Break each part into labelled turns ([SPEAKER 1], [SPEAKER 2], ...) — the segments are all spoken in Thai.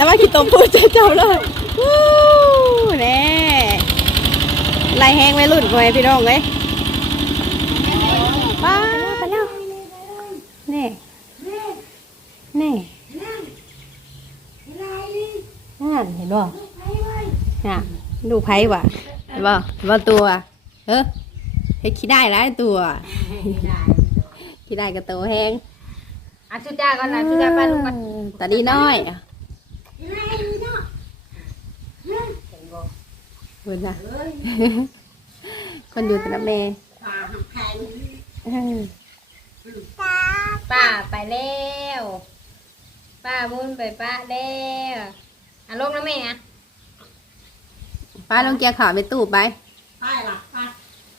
[SPEAKER 1] แล้วว่าขี้ตมพูดใจเจ้าเลยวู้แน่ไล่แห้งไว้รุ่นไว้พี่น้องเลยป้าไปแล้วแน่แน่นั่นเห็นบ่น่ะดูไพ่ว่ะเห็นบ่เห็นบ่ตัวเออเฮ็ดขี้ได้หลายตัวขี้ได้กับตัวแห้ง
[SPEAKER 2] อะจุจ้าก่อนนะจุจ้าไปลูกก่อน
[SPEAKER 1] ตาดีน้อย เบิ่นนะคนอยู่แตละเมเออ
[SPEAKER 2] ป้าไปแล้วป้ามุ่นไปป้าแล้วอะลงนะแม่อะ
[SPEAKER 1] ป้าลองเกียร์ขาไปตู้ไป
[SPEAKER 3] ไปล่ะไป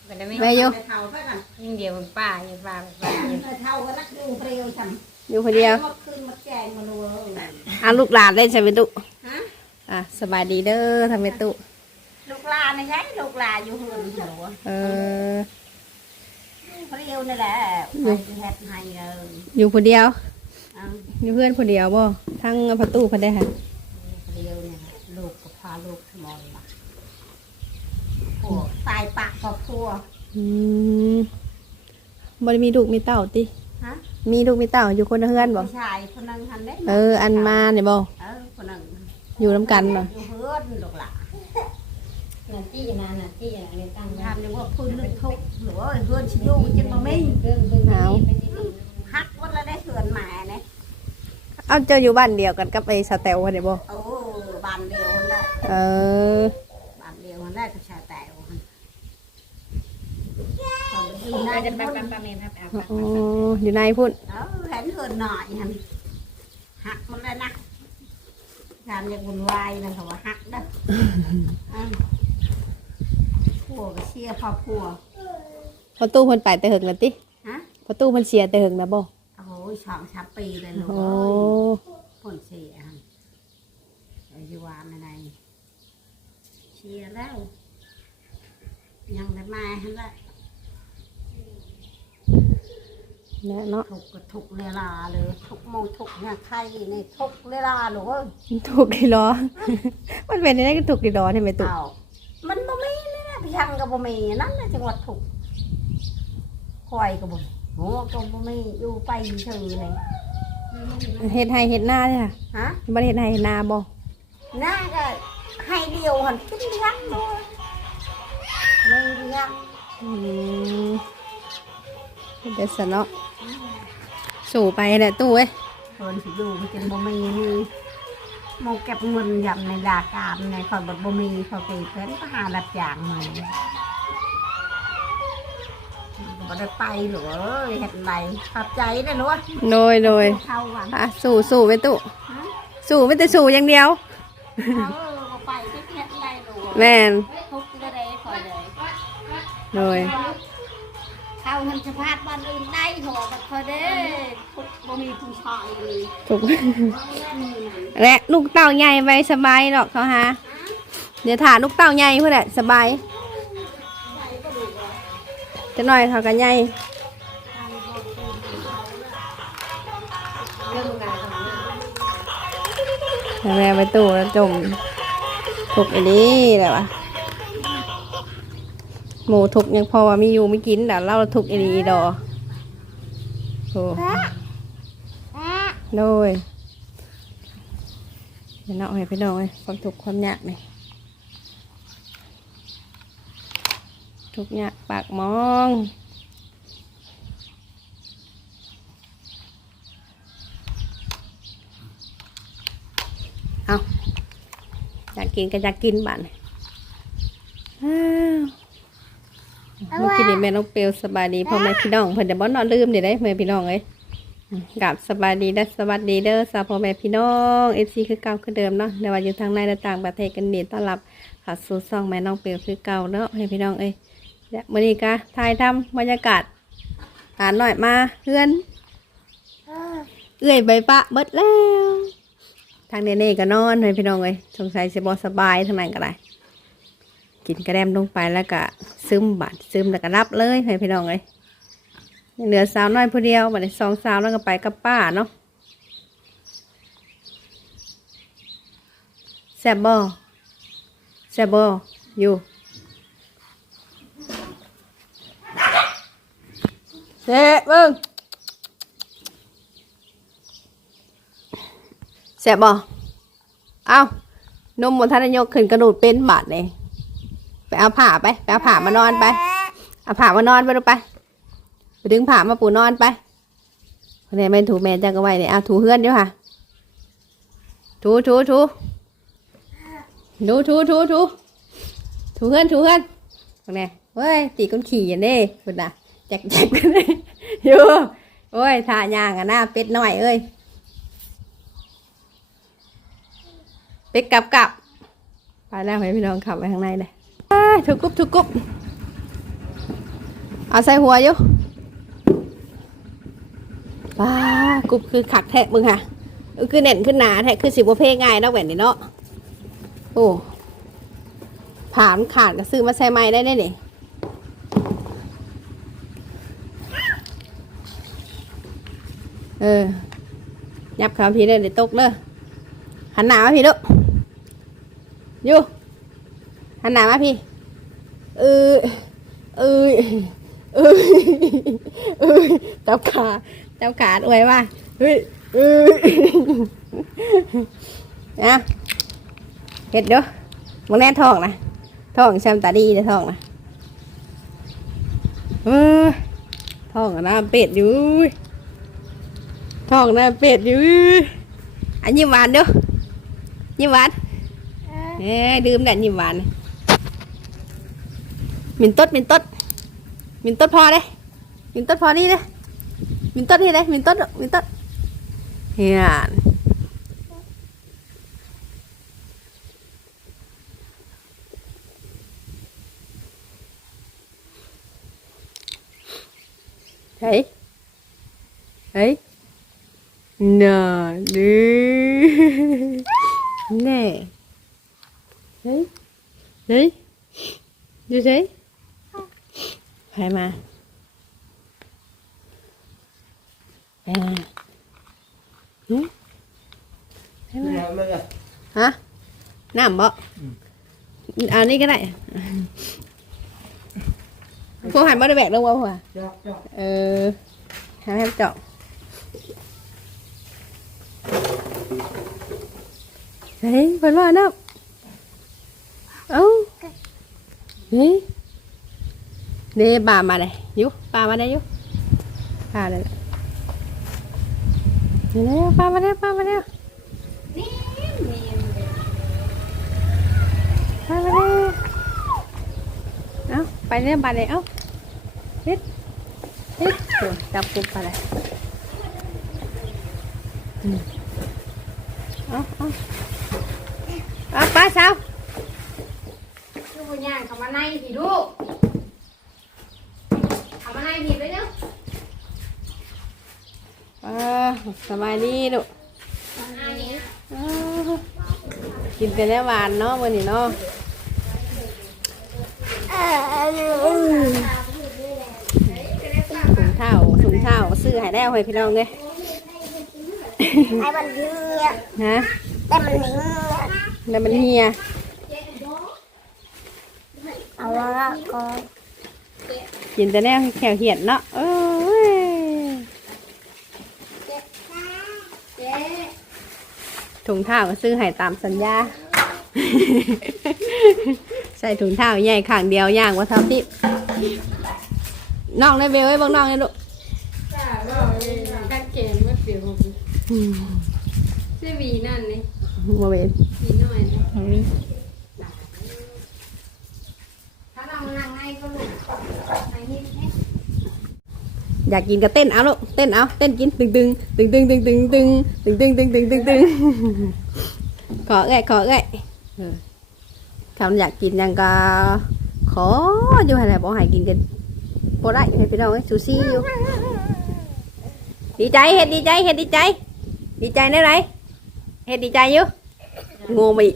[SPEAKER 2] ไปนะแม่
[SPEAKER 1] แม่อยู่
[SPEAKER 3] ไปเท่าไปกัน
[SPEAKER 2] ยิ่งเดียวเป็นป้าอยู่ป้าไปป้าอยู่
[SPEAKER 3] ไปเท่ากันนักดูเปรียวฉัน
[SPEAKER 1] อยู่คนเดียว
[SPEAKER 3] หมดคืนหมดแจงมาเลย
[SPEAKER 1] อะลูกหลานเล่นใช่ไหมตู้
[SPEAKER 3] ฮะ
[SPEAKER 1] อะสบายดีเด้อทำเป็นตู้
[SPEAKER 3] ลูกลาไม่ใช่ลูกลาอยู่เฮือนเหรอ
[SPEAKER 1] เออ
[SPEAKER 3] เปรียวนี่แหละไปเฮ็ดให้เลย
[SPEAKER 1] อยู่คนเดียว
[SPEAKER 3] เอา
[SPEAKER 1] อยู่เพื่อนคนเดียวบ่ทั้งประตูเพันได้ค่ะ
[SPEAKER 3] เปรียวเนี่ยลูกก็พาลูกทมอนมาโอ้ตายปากครอบครัว
[SPEAKER 1] อืมบ่ได้มีลูกมีเต้าติ
[SPEAKER 3] ฮะ
[SPEAKER 1] มีลูกมีเต้าอยู่คนละเฮือนบ่
[SPEAKER 3] ผู้ชายคนนึงหันได้
[SPEAKER 1] เออ อันมาเนี่ยบ่
[SPEAKER 3] เออคนนึง
[SPEAKER 1] อยู่น้ำกันบ่
[SPEAKER 3] อยู่เฮือนลูกหล่ะ
[SPEAKER 2] หน้าที่นะหน้าที่อะไรเนี่ยตั้งไว้
[SPEAKER 3] ทำอย่างว่าพื้นลึกทุกข์หรือว่าเฮือนชิอยูจนมาไม่
[SPEAKER 2] เรื่องเรื่องนี้ไปที่นี่
[SPEAKER 3] ฮักวันละได้เฮือนหมาเนี่ย
[SPEAKER 1] เอาเจ้าอยู่บ้านเดียวกันกับไอ้สแตลวันนี้บ่
[SPEAKER 3] โอ้บานเดียวนั่นแหละ
[SPEAKER 1] เออ
[SPEAKER 3] บานเดียวนั่นแหละกับชาแต๋วหั่นต อยู่ใน
[SPEAKER 2] จะไป
[SPEAKER 3] ป
[SPEAKER 2] ป้าป้าเมนครับเอา
[SPEAKER 1] อ๋ออยู่ในพุ่น
[SPEAKER 3] เออเห็นเหินหน่อยหันหักมันเลยนะทำอย่างวุ่นวายนะเขาว่าหักนะผัวก็เชียร์พอผัว
[SPEAKER 1] ประตูเพิ่นไปแต่หึงแล้วติ
[SPEAKER 3] ฮะ
[SPEAKER 1] ประตูเพิ่นเสียแต่หึงนะบ่
[SPEAKER 3] โอ้โหสองสามปีเลยลูก
[SPEAKER 1] โอ้
[SPEAKER 3] เอ้ยผลเสียอายุวานอะไรเชียร์แล้วยังได้มาหันละ
[SPEAKER 1] เนี่ยเนาะ
[SPEAKER 3] ทุกก็ทุกเวลาเลยทุกโมงทุกเนี่ยใครในทุกเวลาหรือว่า
[SPEAKER 1] ถูกกี่ล้อ มันเป็นได้ก็ถูกกี่ล้อใช่ไหมตุ๊ก
[SPEAKER 3] เอามันบ่มีนี่นะพี่ยังก็บ่มีนั่นนะจังหวัดทุกควายก็บ่มีโอ้ก็บ่มีอยู่ไปเฉยเลย
[SPEAKER 1] เฮ็ดให้เฮ็ดหน้าเลยค่ะ
[SPEAKER 3] ฮะ
[SPEAKER 1] บ่ได้เฮ็ดให้เฮ็ดหน้าบ่
[SPEAKER 3] น่าก็ให้เดียวหันกินเลี้ยงด้วยไม่เลี้ยง
[SPEAKER 1] อืมเด็ดสะเนาะ สู่ไปแหละตู้เอ้ย
[SPEAKER 3] เพิ่นสิอยู่มันจนบ่มีนี่โมเก็บเงินยำในดาการในคอยบ่บ่มีเขาไปเพิ่นก็หารับจ้างมาบ่ได้ไปหรอกเอ้ยเฮ็ดไรขอบใจเด้อลูก
[SPEAKER 1] โดยโดย
[SPEAKER 3] เข้าวัน
[SPEAKER 1] อะสู่สู่ไปตู้สู่ไม่แต่สู่อย่างเดียว
[SPEAKER 3] เขาบ่ไปเฮ็ดเฮ็ดไรลูก
[SPEAKER 1] แม่น
[SPEAKER 3] ทุกก็ได้คอยเลย
[SPEAKER 1] โดย
[SPEAKER 3] เข้าหันสะพาดบ้านอื่นได้หัวบัดคอยเด้ทุกบ่มีผู้ชายเลย
[SPEAKER 1] ถูกและลูกเต่าใหญ่ไปสบายหรอกเขาฮะเดี๋ยวถ่าลูกเต่าใหญ่เพื่อนแหละสบาย จะหน่อยเขากันใหญ่
[SPEAKER 2] เรื่องงานของ
[SPEAKER 1] แม่ไปตู้แล้วจมถูกอันนี้แหละวะ หมูถูกยังพอว่ามีอยู่ไม่กินแต่เราถูกอีดอโอ้โดยเดี๋ยวเนาะให้พี่น้องเลยความถูกข์ความยากเลยทุกข์ยากปากมองเอาอยากกินก็อยากกินบ้านนี่อ้าว เมื่อกี้นี่แม่น้องเปลวสบายดีพ่อแม่พี่น้องเพิ่นจะบ่นอนลืมเดี๋ยวได้แม่พี่น้องเอ้ยอืมกับสบายดีและสวัสดีเด้อสาวพ่อแม่พี่น้องเอฟซีคือเก่าคือเดิมเนาะในว่าอยู่ทางในและต่างประเทศกันดีต้อนรับเขัดสู่ซ่องแม่น้องเปลวคือเก่าเนาะให้พี่น้องเอ้ยและมื้อนี้ก็ถ่ายทำบรรยากาศหาหน่อยมาเพื่อนเอื้อยใบปะเบิดแล้ว ทางเนเน่ก็นอนให้พี่น้องเลยสงสัยจะบสบายทางนั้นก็ได้ กินกระแดมลงไปแล้วก็ซึมบาดซึมแล้วก็รับเลยให้พี่น้องเลยเหลือสาวน้อยผู้เดียวบัดนี้สองสาวแล้วก็ไปกับป้าเนาะแซบบ่แซบบ่อยู่เซบเบิ่งแซบบ่เอานมบนท่านนายกขึ้นกระโดดเป็นบาดเลย ไปเอาผ้าไปไปเอาผ้ามานอนไปเอาผ้ามานอนไปดูไปไปดึงผ้ามาปูนอนไปคนนี้แม่ถูแม่จังก็ไว้เนี่ยเอาถูเฮือนอยู่ค่ะ ถูถูถูถูถูถูถูถูเพื่อนถูเพื่อนตรงนี้เฮ้ยตีก้นขี่อย่างนี้คุณน่ะแจกแจกเลยอยู่โอ้ยทายางอะหน้าเป็ดหน่อยเอ้ยเป็ดกลับกลับไปแล้วให้พี่น้องขับไปข้างในเลย ถูกกุ๊บถูกกุ๊บเอาใส่หัวอยู่ป้ากุ๊บคือขักแทะมึงค่ะ คือเน่นขึ้นหนาแท้คือสิบวเพง่ายนะแหวนนี่เนาะ โอ้ผ่านขาดก็ซื้อมาใส่ไม้ได้ได้เนี่ยเออ ยับขาพี่เลยเดี๋ยวตกเลยหันหน้ามาพี่ลูกอยู่ หันหน้ามาพี่เออเออเออเออจับขาจับขาด้วยว่าเฮ้ยเออนะเห็ดเด้อมึงแน่ท้องนะท้องช้ำตาดีเลยท้องนะเออท้องอะน้ำเป็ดอยู่ท้องน้ำเป็ดอยู่อันยิ้มหวานเด้อยิ้มหวานเอ้ยดื่มได้ยิ้มหวาน mình tất mình tất. Mình tất hoa đây. Mình tất hoa đi đây. Mình tất đi đây. Mình tất mình tất. Hiền thấy thấy nở đi nè. Thấy thấy như thế phải mà. Phải ừ. mà. Ừ. phải hả? Nằm bộ à đi cái này. Cô hành mới được bẹt đâu không à ừ. Hàng em chọn. Đấy vẫn loạn đâu ừ đấy. น้ำเอ้าเฮ้ยเดี๋ยปลามาเลยยุปลามาได้ยุปลาเลยเดี๋ยวป้ามาแล้วป้ามาแล้ว
[SPEAKER 2] นี่
[SPEAKER 1] ป้ามาแล้วเอาไปเรื่อยไปเลยเอ้าฮ็ดฮ็ดตัวจับปุ๊บไปเลยอืมเอาเอาเอาป้าสาว
[SPEAKER 2] ลูกย่างเขามาในพี่ลูก เขามาในพี่ไปเด้อ
[SPEAKER 1] เออสบายดีลูก
[SPEAKER 2] อันนี้
[SPEAKER 1] อ้าวกินแต่แล้วหวานเนาะมื้อนี้เนาะถุงเท้าถุงเท้าซื้อให้แล้วให้พี่น้องเลย
[SPEAKER 3] ให้มันเยือก
[SPEAKER 1] ฮะ
[SPEAKER 3] แต่มันเยือก
[SPEAKER 1] แล้วมันเฮีย
[SPEAKER 3] เอาละก็
[SPEAKER 1] กินแต่แนวแขวเหียดเนาะเอ้ย
[SPEAKER 2] เจ๊
[SPEAKER 1] ถุงเท้าก็ซื้อให้ตามสัญญา ใส่ถุงเท้าใหญ่ข้างเดียวย่างว่าเท่าที่น้องได้เบลไว้เบ้างน้องได้ลูก
[SPEAKER 2] จ้าก็การเกมว่าเสียวเสื้อวีนั่นนี่
[SPEAKER 1] โมเวน
[SPEAKER 2] วีน้อยนะ
[SPEAKER 1] ทางนี้
[SPEAKER 2] ถ้าเรานั่งไงก็ลูกไอ้นี่
[SPEAKER 1] อยากกินก็เต้นเอาลูกเต้นเอาเต้นกินตึงตึงตึงตึงตึงตึงตึงตึงตึงตึงตึงตึงตึงขอเอ้ยขอเอ้ยเออคำอยากกินยังก็ขออยู่ให้ไหนบอกให้กินกันบ่ได้ให้พี่น้องเอ้ยซูซี่อยู่ดีใจเห็ดดีใจเห็ดดีใจ ดีใจได้ไรเห็ดดีใจอยู่งงไปอีก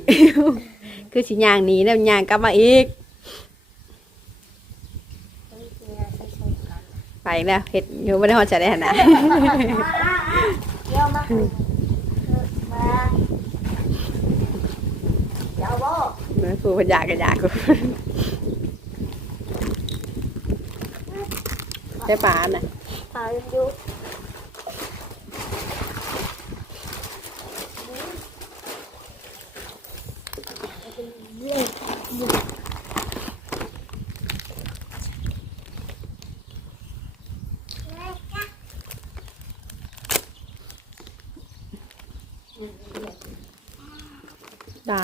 [SPEAKER 1] คือสิยางหนีแล้วยางกลับมาอีก ไปอีกแล้วเห็ดอยู่ไม่ได้หอดจะได้หันนะ
[SPEAKER 3] เดี๋ยวมามาเอาบ่
[SPEAKER 1] เมื่อผู้พยากกันยากกูใช่ป่าน่ะ
[SPEAKER 3] พาอยู่
[SPEAKER 1] ดา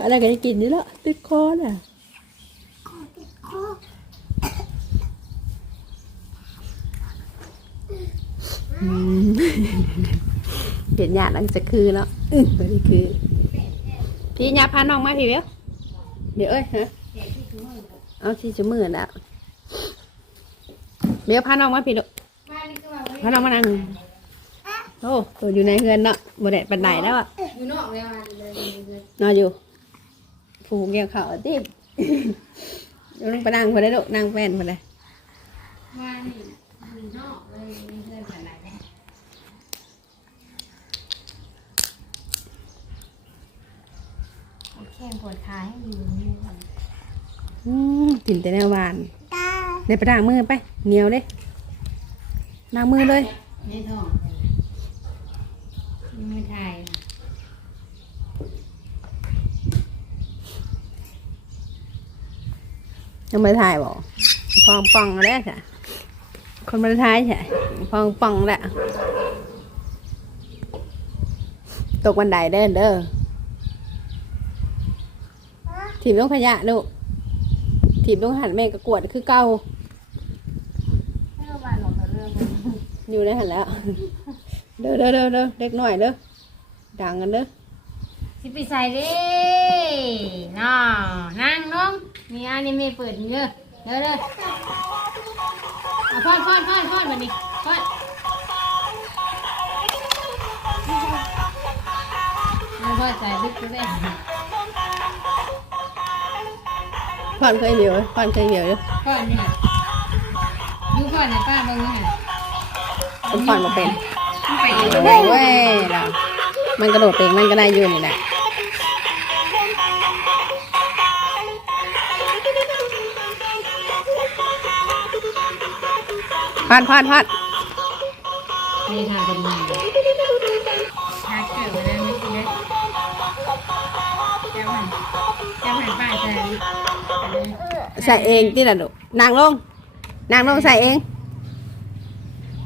[SPEAKER 1] อะไรกันจะกินนี่ละติดคอน่ะอืมเห็นหยาดหลังจะคือแล้วอือไม่ได้คือ พี่ยาพาน้องมาพี่เดียวเดี๋ยวเอ้ยฮะเอาที่จะมือแล้วเดี๋ยวพาน้องมาพี่เดู
[SPEAKER 2] มานี่คือว่า
[SPEAKER 1] พาน้องมานั่งโอ้ตัวอยู่ในเฮือนเนาะบ่ได้ปันไหนแล้วอะ
[SPEAKER 2] อยู่นอกเลยมาเลยเลย
[SPEAKER 1] นอนอยู่ ผูกเกี่ยวเข่าติเดี๋ยวลงไปนั่งพอได้ลูกนั่งแฟนพอได้
[SPEAKER 2] มานี่อยู่นอกเลยไม่เคยไปไหนเลยแข้งปวดขาให้อยู่นี่ก่อน
[SPEAKER 1] อืมกินแต่แนวหวานเดี๋ยวไปล้างมือไปเหนียวเด้ล้างมือเลย
[SPEAKER 2] ไม่ท้องมือไทยนะ
[SPEAKER 1] ยังไม่ถ่ายบอกฟองปองแล้วค่ะ คนมาถ่ายใช่ฟองปองแล้วตกบันไดเด้อเด้อถีบลงขยะลูกถีบลงหันแม่ก็กวดคือเก่าอยู่ในหันแล้ว เด้อเด้อเด้อเด้อเด็กหน่อยเด้อดังกันเด้อ
[SPEAKER 2] สิไปใส่ดิน้อนั่งน้อง มีอันนี้ไม่เปิดเด้อเด้อเด้อเอาพอดพอดพอดพอดมาดิพอดเอาพอดใส่บิ๊กไปเลย
[SPEAKER 1] พอนเคยเหนียวพอนเคยเหนียวอยู่
[SPEAKER 2] พอดนี่ค่ะยูพอดนะป้าเบิ่งนี่ค่ะ
[SPEAKER 1] มันพอนมาเป็น
[SPEAKER 2] มันไปอยู่
[SPEAKER 1] โอ้ยเรามันกระโดดเองมันก็ได้อยืนนี่แหละ พอนพอนพอน
[SPEAKER 2] นี่ค่ะเป็นไงชาเกิดมาแล้วไม่กินเลยแก้วหันแก้วหันป้าใส่
[SPEAKER 1] ใส่เองที่ละลูกนางลงนางลงใส่เอง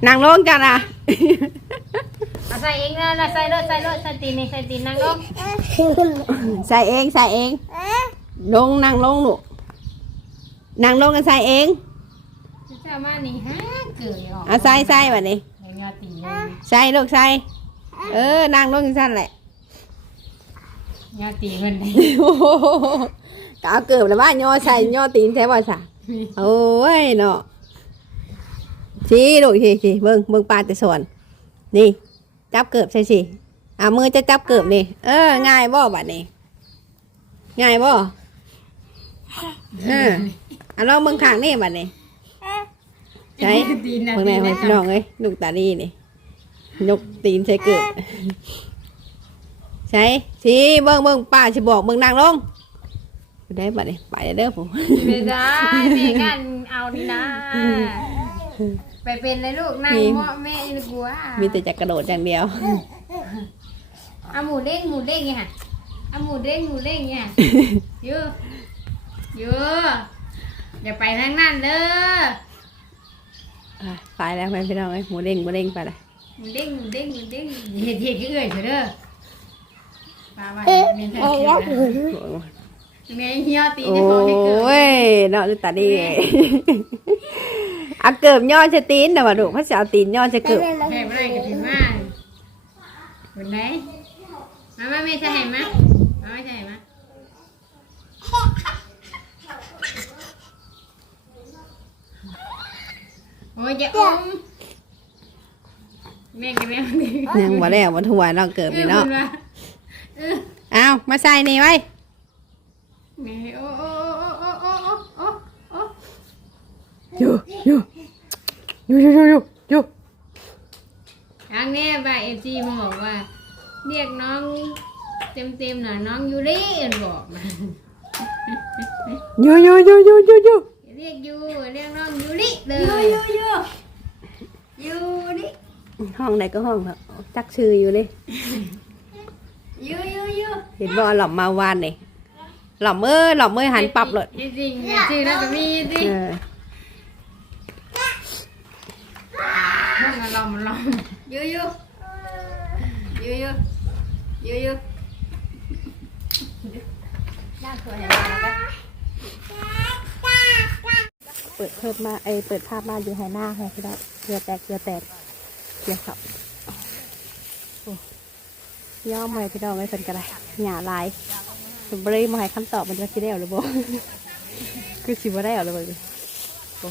[SPEAKER 1] นางลงกันอะ
[SPEAKER 2] เอาใส่เองนะนะใส่รถใส่รถใส่ตีนนี่ใส่ตีนนั่งลง
[SPEAKER 1] ใส่เองใส่เองลงนางลงลูกนางลงกันใส่เอง
[SPEAKER 2] เจ้ามานี่ฮะ เกิดออก
[SPEAKER 1] เอาใส่ใส่แบบนี้
[SPEAKER 2] เดี๋ยวยอดตีนเลย
[SPEAKER 1] ใส่ลูกใส่เออนางลงสั้นแหละ
[SPEAKER 2] ยอดตีนมันได้
[SPEAKER 1] โอ้โหกเอาเกิบแล้วว่าย่อใส่ย่อตีนใช่ป่ะสะโอ้ยเนาะชี้ลูกชี้ชี้เบิ้งเบิ้งปลาแต่สวนนี่ จับเกิบใช่สิอ่ามือจะจับเกิบนี่เออง่ายบ่บัดนี้ง่ายบ่เอออะลองเบิ้งข้างนี่บัดนี้ ใช่
[SPEAKER 2] ตีนนะ
[SPEAKER 1] เบิ้งแน่
[SPEAKER 2] ตี
[SPEAKER 1] พี่น้องเอ้ยลูกตาดีนี่ยกตีนใส่เกิบใช่ชี้เบิ้งเบิ้งป้าสิบอกเบิ้งนางลงได้บัดนี้ไปเด้อผม
[SPEAKER 2] ไม่ได้แม่กันเอานี่นะไปเป็นเลยลูกนั่ง
[SPEAKER 1] มี
[SPEAKER 2] เหมาะแม่อีกลัว
[SPEAKER 1] มีแต่จะกระโดดอย่างเดียว
[SPEAKER 2] เอาหมูเด้งหมูเด้งเนี่ยค่ะเอาหมูเด้งหมูเด้งเนี่ยเยอะเยอะอย่าไปทางนั้นเด้อ
[SPEAKER 1] อะ ไปแล้วไปพี่น้องเอ้ยหมูเด้งหมูเด้งไปเลย
[SPEAKER 2] หมูเด้งหมูเด้งหมูเด้งเห็ดเห็ดก็เอื่อยเถอะเด้อปลาว่าเมียนแท้เกี่ยวนะเมียเหี่ยวตีน
[SPEAKER 1] โอ
[SPEAKER 2] ในฟองในเกลือ้
[SPEAKER 1] ยเนาะลูกตาดีเอาเกิบย่อจะตีนนะวะลูกเขาจะเอาตีนย่อจะเกิบ
[SPEAKER 2] แผ่ไม่ได้กับถึงมากคนไหนมามาไม่ใช่ไหมมาไม่ใช่ไหม โอ้ยจะอมแม่กับแม่
[SPEAKER 1] ยังบ่แล้วบ่ถวายเราเกิบนี่เนาะ
[SPEAKER 2] เออ
[SPEAKER 1] เอามาใส่นี่ไว้
[SPEAKER 2] แม่โอ้โอ้โอ้โอ้โอ้โอ้โอ้
[SPEAKER 1] อยู่อยู่อยู่อยู่อยู่อยู่
[SPEAKER 2] ทางนี้บ่ายเอฟซีมาบอกว่า เรียกน้องเต็มเต็มๆน่ะน้องยูริเอ็นบอกนะ
[SPEAKER 1] อยู่อยู่อยู่อยู่อยู่อยู่
[SPEAKER 2] เรียกยูเรียกน้องยูริเล
[SPEAKER 3] อยู่
[SPEAKER 2] ย
[SPEAKER 3] อยู่อยู่อยู่นี่
[SPEAKER 1] ห้องไหนก็ห้องแบบจักชื่ออยู่เลย
[SPEAKER 3] อยู่อยู่อยู่
[SPEAKER 1] เห็นบ่หล่อมมาวานนี่หล่อมเอ้ยหล่อมเอ้ยหันปรับเลย
[SPEAKER 2] จริงๆชื่อแล้วก็มีจริง
[SPEAKER 1] เออ
[SPEAKER 2] ห้องอารมณ์ลอง
[SPEAKER 3] อยู่อยู่อยู่อยู่อยู่อยู่ย่างตัวเห็นไหมล่ะ
[SPEAKER 1] เปิดเพิ่มมาไอเปิดภาพมาอยู่ให้หน้าให้พี่น้องเกลือแตกเกลือแตกเกลือสับย่อมไปพี่น้องไว้เป็นกันไรหยาลายบริมาให้คำตอบมันว่าสิได้หรือบ่คือสิบ่ได้หรือบ่โอ้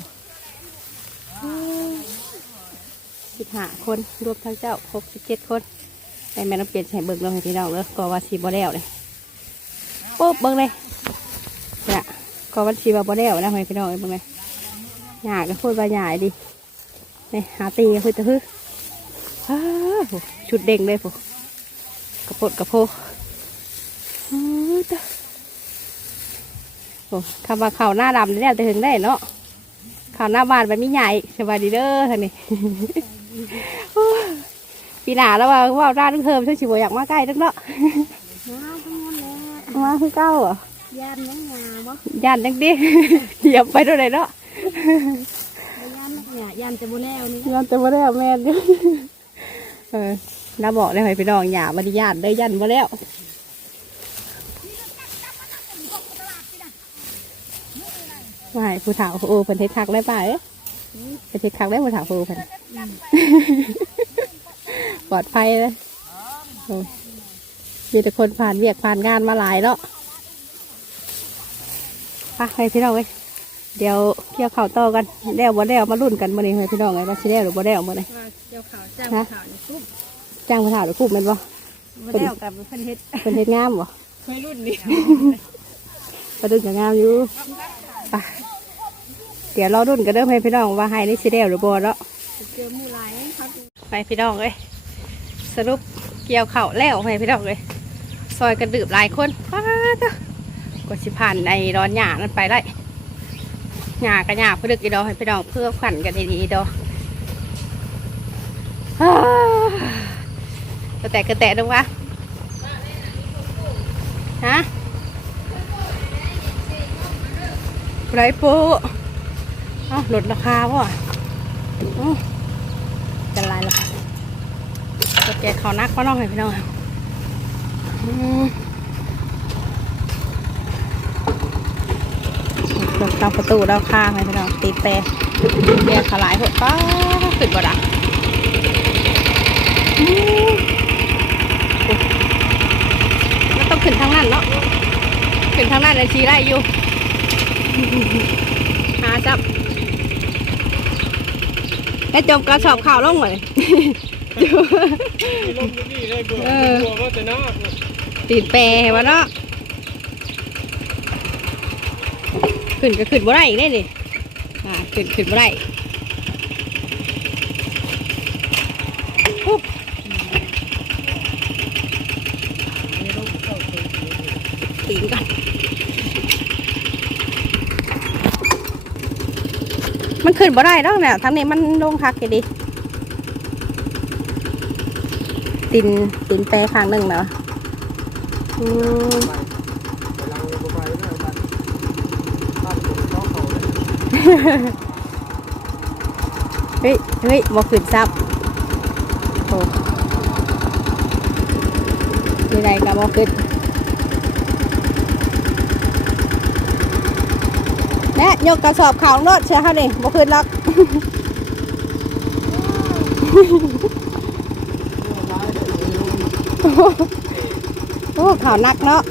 [SPEAKER 1] สิบห้าคนรวมทั้งเจ้าหกสิบเจ็ดคนแต่แม่น้องเปลี่ยนใส่เบิ่งลงให้พี่น้องเลยก็ว่าสิบ่ได้เลยปุ๊บเบิ่งเลยเนี่ยก็วันสิว่าบ่ได้นะให้พี่น้องเอ้ยเบิ่งเลย หยาก็พูดว่าหยาดินี่หาตีก็คือตะฮึอ้าวโหชุดเด้งเลยผู้กระปดกระโพอ้าวตะโอ้คำว่าข่าวหน้าดำนี่แหละจะถึงได้เนาะข่าวหน้าบ้านไปมีใหญ่สบายดีเด้อท่านนี่โอ้ยปีหน้าแล้วว่าว่าร้านนึงเพิ่มช่วยชิบอยากมาใกล้นึงเนาะ
[SPEAKER 3] น้าทั้งนั้นแหละ
[SPEAKER 1] มาคือเก้าเหรอะ
[SPEAKER 3] ยานยังหยาบ่
[SPEAKER 1] ย่านจังดิเหยียบไปเท่าไหร่เนาะ
[SPEAKER 3] ยานนักหยายานจะบ่แล้วนี่
[SPEAKER 1] ยันจะมแล้วแม่นอยู่เออน้าบอกเลยให้พี่น้องอย่ามาดิญาตได้ยันมาแล้ว ว่าให้ผู้ถาวโอ้เพิ่นเทคักได้ป่ะเอ้ยเพิ่นเทคักได้ผู้ถาวโอ้เพิ่นปลอดภัยเลยโอ้มีแต่คนผ่านเวียกผ่านงานมาหลายแล้วไปให้พี่น้องเว้ยเดี๋ยว เกี่ยวข่าวต่อกันแล้วบ่แล้วมาลุ้นกันมื้อนี้ให้พี่น้องไงว่าสิแล้วหรือบ่แล้วมื้อนี้
[SPEAKER 2] ว่าเจ้าขาวเจ้าขาวนี่ปุ๊บ
[SPEAKER 1] จ้างผู้ถาวหรือคู่แม่นบ่
[SPEAKER 3] บ่แล้วกับเพิ่นเฮ็ด
[SPEAKER 1] เป็นเฮ็ดงามบ่
[SPEAKER 2] ไม่รุ่นนี้
[SPEAKER 1] ประดุนกับงามอยู่ไปเดี๋ยวรอรุ่นกันเริ่มให้พี่น้องว่าให้ได้สิแล้วหรือบ่เนาะ
[SPEAKER 3] เจอหมู่หลายเขาสิ
[SPEAKER 1] ไปพี่น้องเอ้ยสรุปเกี่ยวเข่าวแล้วให้พี่น้องเอ้ยซอยกันดื่มหลายคนป้าเจ้ากว่าสิผ่านในร้อนหยานั่นไปได้ หยากับหยาเพื่อดึกอีดอให้พี่น้องเพื่อขันกันดีๆดอกกระแตกกระแตกตรงวะฮะไรปูเอ้าลดราคาวะอื้อจะลายละกระแตกเขานักก็น้องให้พี่น้อง อืมลดตามประตูดาวข้างให้พี่น้องตีแต่เรียกเขาหลายหกป้าขึ้นบ่ดังอืมมันต้องขึ้นทางนั้นเนาะขึ้นทางนั้นเลยชี้ได้อยู่หาจับไอ้จมกระสอบข่าวลงเลย
[SPEAKER 4] ลงนี่ได้กลัว
[SPEAKER 1] เออ
[SPEAKER 4] กลัวว่าแต่นอก
[SPEAKER 1] ตีนแปรวะเนาะ ขึ้นก็ขึ้นบ่ได้อีกได้ดิอ่าขึ้นขึ้นบ่ได้ปุ๊บตีนก่อนมันขึ้นบ่ได้ดอกเนี่ยทางนี้มันลงคักอยู่ดิตีนตีนแปรข้างหนึ่งแล้วอืม
[SPEAKER 4] กำลังลงไปนะบ้านบ้านผมเขาเขาเลย
[SPEAKER 1] เฮ้ย เฮ้ยบอกขึ้นซับโอ้มีอะไรกับบอกขึ้นแน่ยกกระสอบข่าวรถเชื่อเขาดิบอกขึ้นหรอกโอ้ข่าวนักเนาะ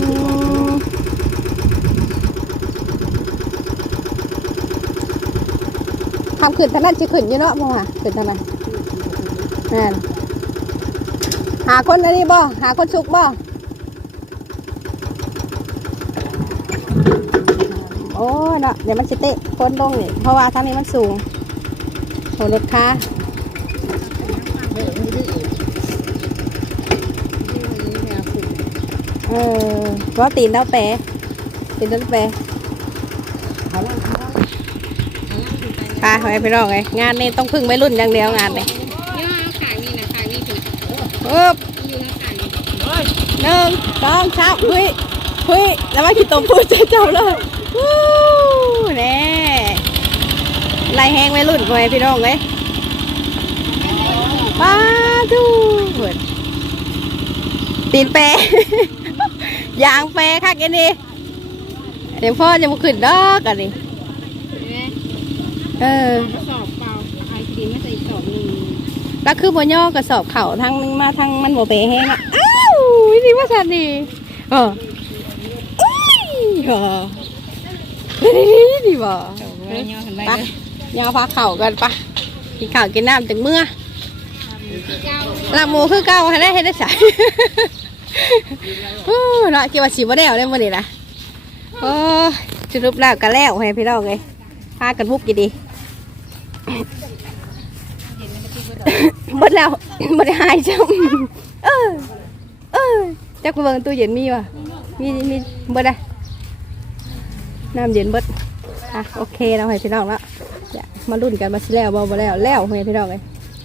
[SPEAKER 1] อืม ทำขึ้นท่านั้นจะขึ้นอยู่เนาะพ่อค่ะขึ้นทางนั้นแม่นหาคนอันนี้บ่หาคนสุกบ่โอ้เนาะเดี๋ยวมันจะเตะคนลงนี่เพราะว่าทางนี้มันสูงโหรถค้าเออว่าตีนแล้วแปรตีนแล้วแปร
[SPEAKER 3] เขาเล่นเขาเล่น
[SPEAKER 1] พาไปพี่น้องไงงานนี้ต้องพึ่งไม่รุ่นอย่างเดียวงานนี้
[SPEAKER 2] ย่าขายนี่นะขายนี่ถูก
[SPEAKER 1] ปึ๊บ
[SPEAKER 2] อยู่ทางขาย
[SPEAKER 1] หนึ่งสองสามเฮ้ยเฮ้ยแล้วว่าขี้ตมพูดใจเจ้าเลยวู้แน่ไล่แห้งไม่รุ่นไปพี่น้องเลยป้าดูตีนแปรยางแปรคักอันนี้เดี๋ยวพ่อจะมาขึ้นดอกกันนี่
[SPEAKER 2] เอ
[SPEAKER 1] อ
[SPEAKER 2] กระสอบเปล่าไอติมไม่ใส่สอบหนึ่ง
[SPEAKER 1] แล้วคือบนย่อกระสอบเข่าทางนึงมาทางมันโมเปแห้งอะอ้าวนี่ว่าสันดีเอออุ้ยเหรอนี่ดีบ่
[SPEAKER 2] เฮ้ยย่อเห็นไหม
[SPEAKER 1] ไปยาวพาเข่ากันปะกินข้าวกินน้ำถึงเมื่อลาหมูคือเก่าให้ได้ให้ได้ใส่โอ้เนาะคิดว่าสิบ่ได้เอาได้มื้อนี้นะโอ้ยสรุปแล้วก็แล้วให้พี่น้องเลยพากันมุกกี่ดี หมดแล้วหมดหายจ้ำเออเออจักเบิ่งตู้เย็นมีวะมีมีบดได้น้ำเย็นบดอะโอเคเราให้พี่น้องแล้วอย่ามาลุ้นกันมาสิแล้วบ่บ่แล้วแล้วให้พี่น้องเลย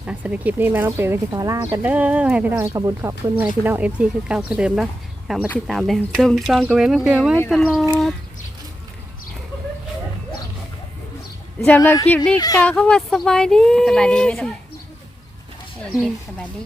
[SPEAKER 1] อะสำหรับคลิปนี้แม่น้องเปรย์ก็จะขอลากันเด้อให้พี่น้องขอบคุณขอบคุณให้พี่น้องเอฟซีคือเก่าคือเดิมเนาะกลับมาติดตามเลยซุ่มซองกับแม่น้องเปรย์มาตลอด สำหรับคลิปนี้กล่าวเข้ามาสบายดี
[SPEAKER 2] สบายดีไหมลูกเอ้ยสบายดี